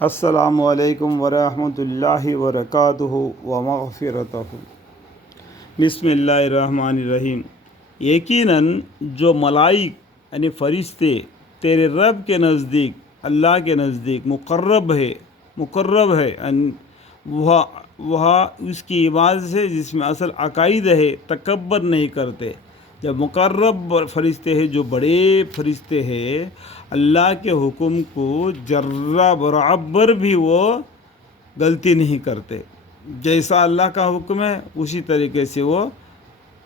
السلام علیکم ورحمۃ اللہ وبرکاتہ ومغفرتہ۔ بسم اللہ الرحمن الرحیم۔ یقیناً جو ملائک یعنی فرشتے تیرے رب کے نزدیک اللہ کے نزدیک مقرب ہے وہ اس کی عبادت سے جس میں اصل عقائد ہے، تکبر نہیں کرتے۔ جب مقرب فرشتے ہیں، جو بڑے فرشتے ہیں، اللہ کے حکم کو ذرہ برابر بھی وہ غلطی نہیں کرتے۔ جیسا اللہ کا حکم ہے اسی طریقے سے وہ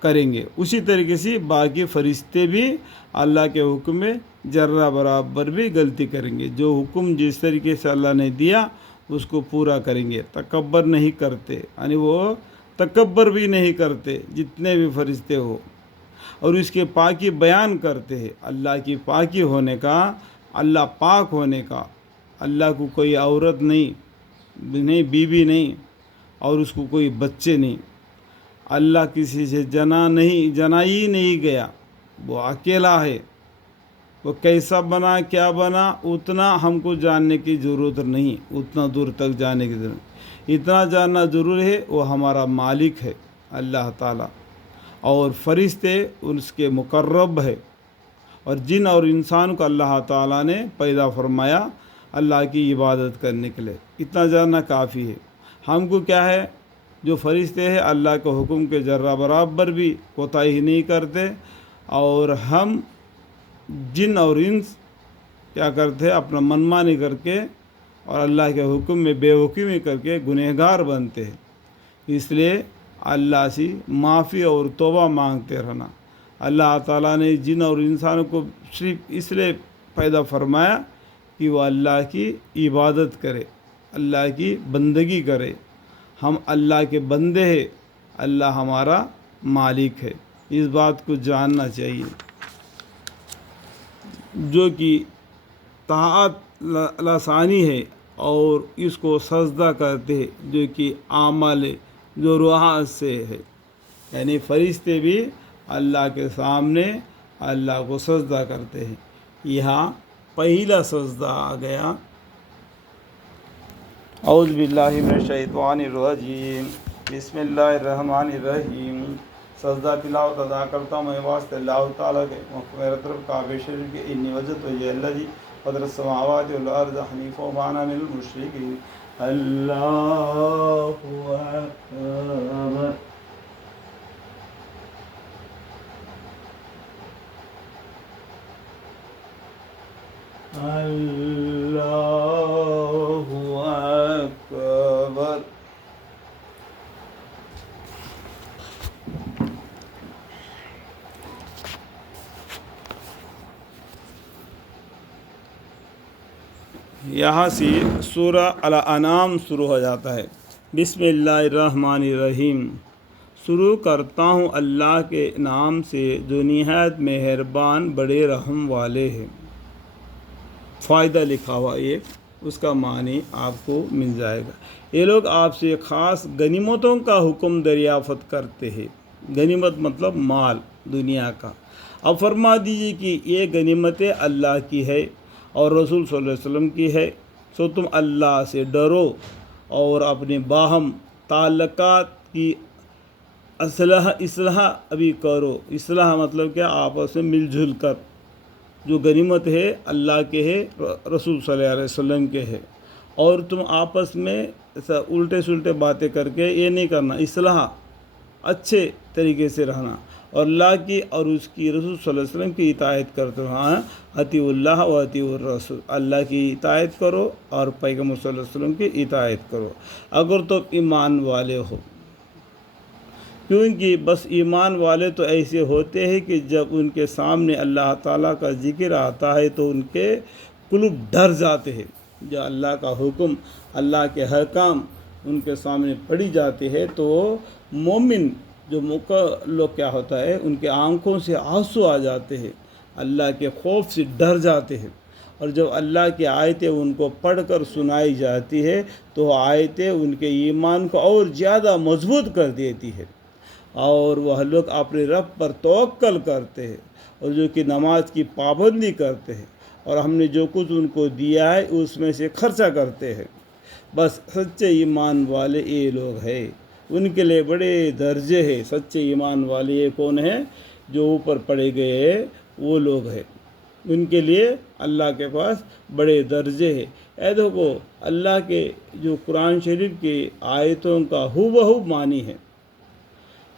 کریں گے، اسی طریقے سے باقی فرشتے بھی اللہ کے حکم میں ذرہ برابر بھی غلطی کریں گے۔ جو حکم جس طریقے سے اللہ نے دیا اس کو پورا کریں گے، تکبر نہیں کرتے، یعنی وہ تکبر بھی نہیں کرتے جتنے بھی فرشتے ہو، اور اس کے پاکی بیان کرتے ہیں، اللہ کی پاکی ہونے کا، اللہ پاک ہونے کا، اللہ کو کوئی عورت نہیں بیوی نہیں، اور اس کو کوئی بچے نہیں، اللہ کسی سے جنا ہی نہیں گیا، وہ اکیلا ہے۔ وہ کیسا بنا کیا بنا اتنا ہم کو جاننے کی ضرورت نہیں، اتنا دور تک جانے کی ضرورت، اتنا جاننا ضرور ہے وہ ہمارا مالک ہے اللہ تعالیٰ، اور فرشتے اس کے مقرب ہے، اور جن اور انسان کو اللہ تعالیٰ نے پیدا فرمایا اللہ کی عبادت کرنے کے لیے، اتنا جاننا کافی ہے۔ ہم کو کیا ہے، جو فرشتے ہیں اللہ کے حکم کے ذرہ برابر بھی کوتاہی نہیں کرتے، اور ہم جن اور انس کیا کرتے ہیں، اپنا منمانی کر کے اور اللہ کے حکم میں بے وقوفی کر کے گنہگار بنتے ہیں۔ اس لیے اللہ سے معافی اور توبہ مانگتے رہنا۔ اللہ تعالیٰ نے جن اور انسانوں کو صرف اس لیے پیدا فرمایا کہ وہ اللہ کی عبادت کرے، اللہ کی بندگی کرے۔ ہم اللہ کے بندے ہیں، اللہ ہمارا مالک ہے، اس بات کو جاننا چاہیے۔ جو کہ طاعت لسانی ہے اور اس کو سجدہ کرتے ہیں، جو کہ عمل جو روح سے ہے، یعنی فرشتے بھی اللہ کے سامنے اللہ کو سجدہ کرتے ہیں۔ یہاں پہلا سجدہ آ گیا، اعوذ باللہ من الشیطان الرجیم، بسم اللہ الرحمن الرحیم۔ سجدہ تلاوت ادا کرتا ہوں میں واسطے اللہ تعالیٰ کے، میرے طرف کعبہ شریف کے، انی وجہت وجہ الذی فطر السماوات والارض حنیفا وما انا من المشرکین۔ اللہ اکبر۔ اللہ اکبر۔ یہاں سے سورہ الانعام شروع ہو جاتا ہے۔ بسم اللہ الرحمن الرحیم۔ شروع کرتا ہوں اللہ کے نام سے جو نہایت مہربان بڑے رحم والے ہیں۔ فائدہ لکھا ہوا ایک، اس کا معنی آپ کو مل جائے گا۔ یہ لوگ آپ سے خاص غنیمتوں کا حکم دریافت کرتے ہیں۔ غنیمت مطلب مال دنیا کا۔ اب فرما دیجیے کہ یہ غنیمتیں اللہ کی ہے اور رسول صلی اللہ علیہ وسلم کی ہے، سو تم اللہ سے ڈرو اور اپنے باہم تعلقات کی اصلاح ابھی کرو۔ اصلاح مطلب کیا، آپس میں مل جل کر، جو غنیمت ہے اللہ کے ہے، رسول صلی اللہ علیہ وسلم کے ہے، اور تم آپس میں الٹے سلٹے باتیں کر کے یہ نہیں کرنا، اصلاح اچھے طریقے سے رہنا، اور اللہ کی اور اس کی رسول صلی اللہ علیہ وسلم کی اطاعت کرتے رہنا۔ اطیعوا اللہ و اطیعوا الرسول، اللہ کی اطاعت کرو اور پیغمبر صلی اللہ علیہ وسلم کی اطاعت کرو اگر تم ایمان والے ہو۔ کیونکہ بس ایمان والے تو ایسے ہوتے ہیں کہ جب ان کے سامنے اللہ تعالیٰ کا ذکر آتا ہے تو ان کے قلوب ڈر جاتے ہیں۔ جو اللہ کا حکم، اللہ کے حکام ان کے سامنے پڑھی جاتے ہیں تو مومن جو لوگ کیا ہوتا ہے، ان کے آنکھوں سے آنسو آ جاتے ہیں، اللہ کے خوف سے ڈر جاتے ہیں، اور جب اللہ کی آیتیں ان کو پڑھ کر سنائی جاتی ہے تو آیتیں ان کے ایمان کو اور زیادہ مضبوط کر دیتی ہے، اور وہ لوگ اپنے رب پر توکل کرتے ہیں، اور جو کہ نماز کی پابندی کرتے ہیں اور ہم نے جو کچھ ان کو دیا ہے اس میں سے خرچہ کرتے ہیں۔ بس سچے ایمان والے یہ لوگ ہیں، ان کے لیے بڑے درجے ہیں۔ سچے ایمان والے یہ کون ہیں؟ جو اوپر پڑے گئے ہیں وہ لوگ ہیں، ان کے لیے اللہ کے پاس بڑے درجے ہیں۔ اے دیکھو اللہ کے جو قرآن شریف کی آیتوں کا ہو بہو معنی ہے،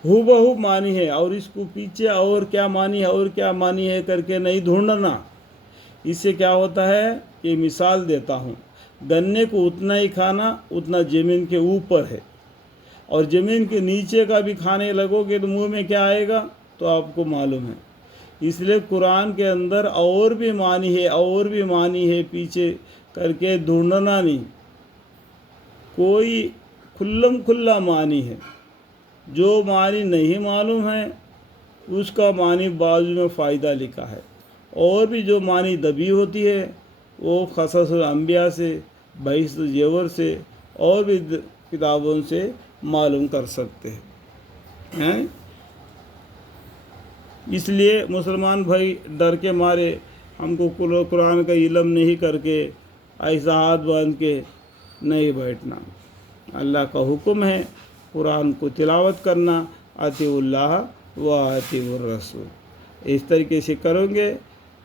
ہو بہو معنی ہے، اور اس کو پیچھے اور کیا معنی ہے اور کیا معنی ہے کر کے نہیں ڈھونڈنا۔ اس سے کیا ہوتا ہے کہ مثال دیتا ہوں، گنے کو اتنا ہی کھانا اتنا زمین کے اوپر ہے، اور زمین کے نیچے کا بھی کھانے لگو گے تو منہ میں کیا آئے گا تو آپ کو معلوم ہے۔ اس لیے قرآن کے اندر اور بھی معنی ہے، اور بھی معنی ہے، پیچھے کر کے ڈھونڈنا نہیں، کوئی کھلم کھلا معنی ہے۔ جو معنی نہیں معلوم ہے اس کا معنی بازو میں فائدہ لکھا ہے، اور بھی جو معنی دبی ہوتی ہے وہ قصص الانبیاء سے، بحث زیور سے اور بھی کتابوں سے معلوم کر سکتے ہیں۔ اس لیے مسلمان بھائی ڈر کے مارے ہم کو قرآن کا علم نہیں کر کے ایسا ہاتھ باندھ کے نہیں بیٹھنا۔ اللہ کا حکم ہے قرآن کو تلاوت کرنا، اطیع اللہ و اطیع الرسول۔ اس طریقے سے کریں گے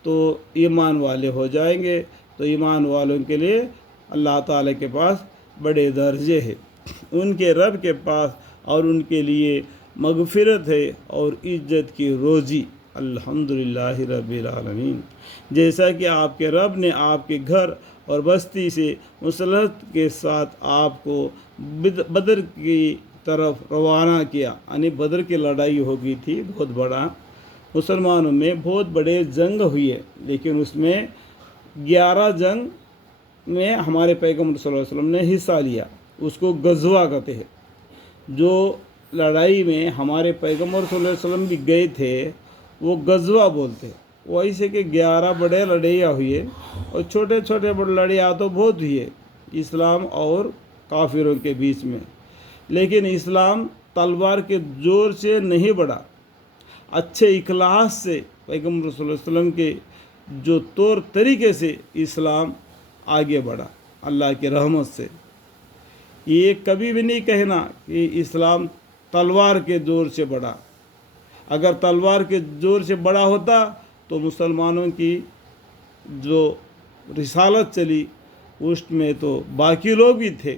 تو ایمان والے ہو جائیں گے۔ تو ایمان والوں کے لیے اللہ تعالیٰ کے پاس بڑے درجے ہیں، ان کے رب کے پاس، اور ان کے لیے مغفرت ہے اور عزت کی روزی۔ الحمدللہ رب العالمین۔ جیسا کہ آپ کے رب نے آپ کے گھر اور بستی سے مسلط کے ساتھ آپ کو بدر کی طرف روانہ کیا، یعنی بدر کی لڑائی ہو گئی تھی بہت بڑا، مسلمانوں میں بہت بڑے جنگ ہوئی ہے، لیکن اس میں 11 جنگ میں ہمارے پیغمبر صلی اللہ علیہ وسلم نے حصہ لیا، اس کو غزوہ کہتے ہیں۔ جو لڑائی میں ہمارے پیغمبر صلی اللہ علیہ وسلم بھی گئے تھے وہ غزوہ بولتے ہیں۔ وہ ایسے کہ 11 بڑے لڑائیاں ہوئی ہے، اور چھوٹے چھوٹے بڑے لڑائیاں تو بہت ہوئی ہے اسلام اور کافروں کے بیچ میں، لیکن اسلام تلوار کے زور سے نہیں بڑھا، اچھے اخلاص سے پیغمبر صلی اللہ علیہ وسلم کے جو طور طریقے سے اسلام آگے بڑھا اللہ کی رحمت سے۔ یہ کبھی بھی نہیں کہنا کہ اسلام تلوار کے زور سے بڑھا۔ اگر تلوار کے زور سے بڑا ہوتا تو مسلمانوں کی جو رسالت چلی اس میں تو باقی لوگ بھی تھے،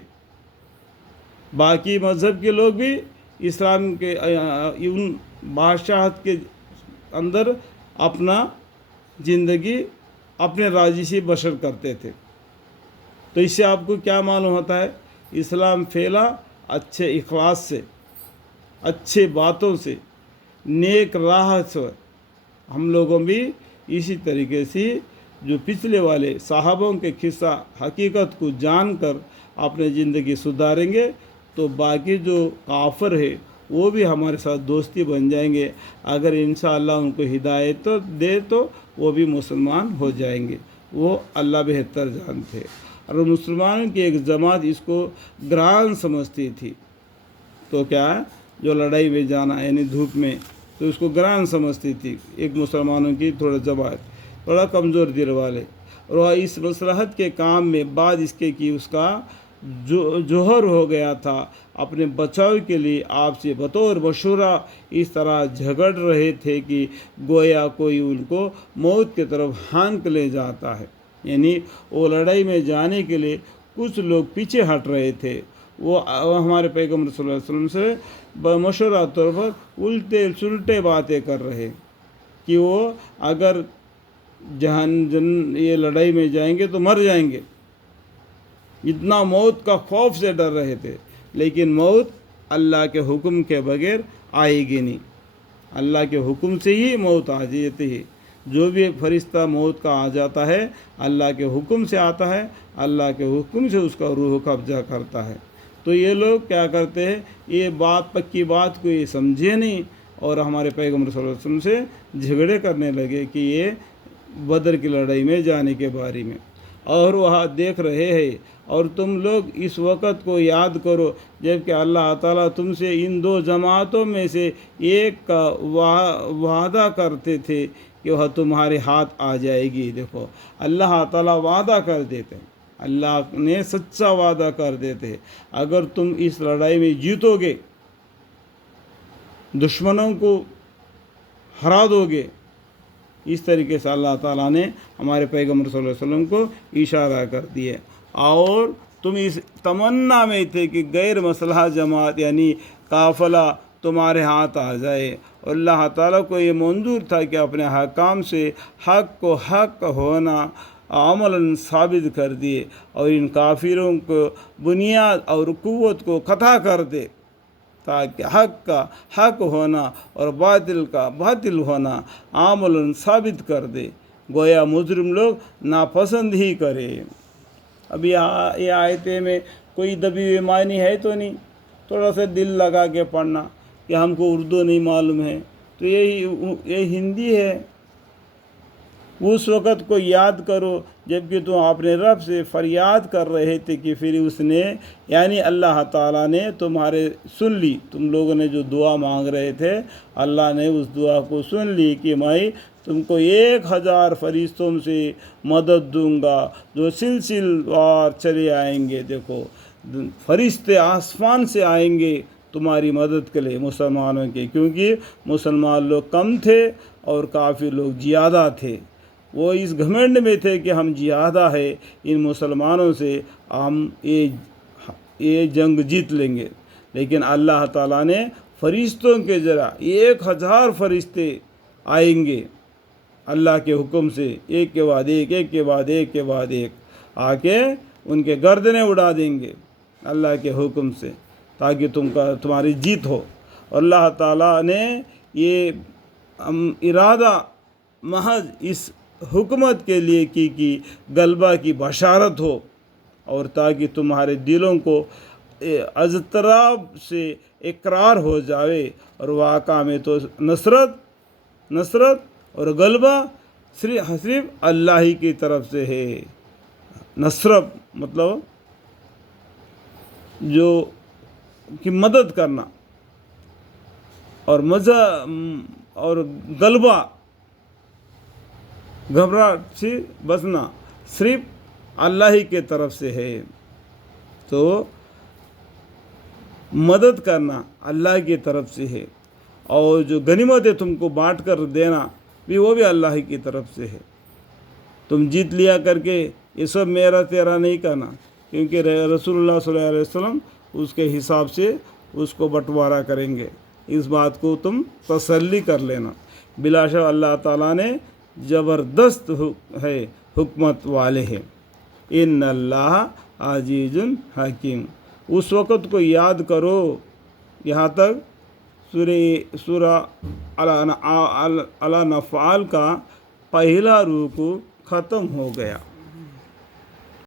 باقی مذہب کے لوگ بھی اسلام کے ان بادشاہت کے اندر اپنا زندگی اپنے راضی سے بسر کرتے تھے۔ تو اس سے آپ کو کیا معلوم ہوتا ہے؟ اسلام پھیلا اچھے اخلاص سے، اچھے باتوں سے، نیک راہ سے۔ ہم لوگوں بھی اسی طریقے سے جو پچھلے والے صحابوں کے قصہ حقیقت کو جان کر اپنے زندگی سدھاریں گے تو باقی جو کافر ہے وہ بھی ہمارے ساتھ دوستی بن جائیں گے۔ اگر انشاءاللہ ان کو ہدایت دے تو وہ بھی مسلمان ہو جائیں گے، وہ اللہ بہتر جانتے ہیں۔ اور مسلمانوں کی ایک جماعت اس کو گران سمجھتی تھی، تو کیا ہے جو لڑائی میں جانا یعنی دھوپ میں، تو اس کو گران سمجھتی تھی ایک مسلمانوں کی تھوڑا جماعت، تھوڑا کمزور دل والے، اور وہ اس مصلحت کے کام میں بعد اس کے کہ اس کا جوہر ہو گیا تھا، اپنے بچاؤ کے لیے آپ سے بطور مشورہ اس طرح جھگڑ رہے تھے کہ گویا کوئی ان کو موت کی طرف ہانک لے جاتا ہے۔ یعنی وہ لڑائی میں جانے کے لیے کچھ لوگ پیچھے ہٹ رہے تھے، وہ ہمارے پیغمبر صلی اللہ علیہ وسلم سے مشورہ طور پر الٹے سلٹے باتیں کر رہے کہ وہ اگر یہ لڑائی میں جائیں گے تو مر جائیں گے، اتنا موت کا خوف سے ڈر رہے تھے۔ لیکن موت اللہ کے حکم کے بغیر آئے گی نہیں، اللہ کے حکم سے ہی موت آ جاتی ہے۔ جو بھی فرشتہ موت کا آ جاتا ہے اللہ کے حکم سے آتا ہے، اللہ کے حکم سے اس کا روح قبضہ کرتا ہے۔ تو یہ لوگ کیا کرتے ہیں، یہ بات پکی بات کو یہ سمجھے نہیں، اور ہمارے پیغمبر صلی اللہ علیہ وسلم سے جھگڑے کرنے لگے کہ یہ بدر کی لڑائی میں جانے کے بارے میں، اور وہاں دیکھ رہے ہیں اور تم لوگ اس وقت کو یاد کرو جب کہ اللہ تعالیٰ تم سے ان دو جماعتوں میں سے ایک کا وعدہ کرتے تھے کہ وہ تمہارے ہاتھ آ جائے گی۔ دیکھو اللہ تعالیٰ وعدہ کر دیتے ہیں، اللہ نے سچا وعدہ کر دیتے ہیں، اگر تم اس لڑائی میں جیتو گے، دشمنوں کو ہرا دو گے، اس طریقے سے اللہ تعالیٰ نے ہمارے پیغمبر صلی اللہ علیہ وسلم کو اشارہ کر دیا۔ اور تم اس تمنا میں تھے کہ غیر مسلح جماعت یعنی قافلہ تمہارے ہاتھ آ جائے، اور اللہ تعالیٰ کو یہ منظور تھا کہ اپنے حکام سے حق کو حق ہونا عملاً ثابت کر دیے اور ان کافروں کو بنیاد اور قوت کو قطع کر دے، تاکہ حق کا حق ہونا اور باطل کا باطل ہونا عملاً ثابت کر دے، گویا مجرم لوگ ناپسند ہی کرے۔ اب یہ آیتیں میں کوئی دبی ہوئی معنی ہے تو نہیں، تھوڑا سا دل لگا کے پڑھنا کہ ہم کو اردو نہیں معلوم ہے تو یہ ہندی ہے۔ اس وقت کو یاد کرو جب کہ تم اپنے رب سے فریاد کر رہے تھے کہ پھر اس نے یعنی اللہ تعالیٰ نے تمہارے سن لی، تم لوگوں نے جو دعا مانگ رہے تھے اللہ نے اس دعا کو سن لی کہ میں تم کو 1000 فرشتوں سے مدد دوں گا جو سلسل وار چلے آئیں گے۔ دیکھو فرشتے آسمان سے آئیں گے تمہاری مدد کے لیے مسلمانوں کے، کیونکہ مسلمان لوگ کم تھے اور کافر لوگ زیادہ تھے۔ وہ اس گھمنڈ میں تھے کہ ہم زیادہ ہے، ان مسلمانوں سے ہم یہ جنگ جیت لیں گے، لیکن اللہ تعالیٰ نے فرشتوں کے ذرا 1000 فرشتے آئیں گے اللہ کے حکم سے، ایک کے بعد ایک، ایک کے بعد ایک کے بعد ایک آ کے ان کے گردنیں اڑا دیں گے اللہ کے حکم سے، تاکہ تمہاری جیت ہو۔ اور اللہ تعالیٰ نے یہ ارادہ محض اس حکمت کے لیے کی غلبہ کی بشارت ہو، اور تاکہ تمہارے دلوں کو اضطراب سے اقرار ہو جاوے، اور واقع میں تو نصرت اور غلبہ صرف اللہ ہی کی طرف سے ہے۔ نصرت مطلب جو کی مدد کرنا، اور اور غلبہ گھبراہٹ سے بچنا صرف اللہ ہی کے طرف سے ہے۔ تو مدد کرنا اللہ کی طرف سے ہے، اور جو غنیمت ہے تم کو بانٹ کر دینا بھی وہ بھی اللہ ہی کی طرف سے ہے۔ تم جیت لیا کر کے یہ سب میرا تیرا نہیں کرنا، کیونکہ رسول اللہ صلی اللہ علیہ وسلم اس کے حساب سے اس کو بٹوارا کریں گے، اس بات کو تم تسلی کر لینا۔ بلا شک اللہ تعالیٰ نے زبردست ہے، حکمت والے ہیں، ان اللہ عزیز حکیم۔ اس وقت کو یاد کرو۔ یہاں تک سورہ الانفال کا پہلا رکوع ختم ہو گیا۔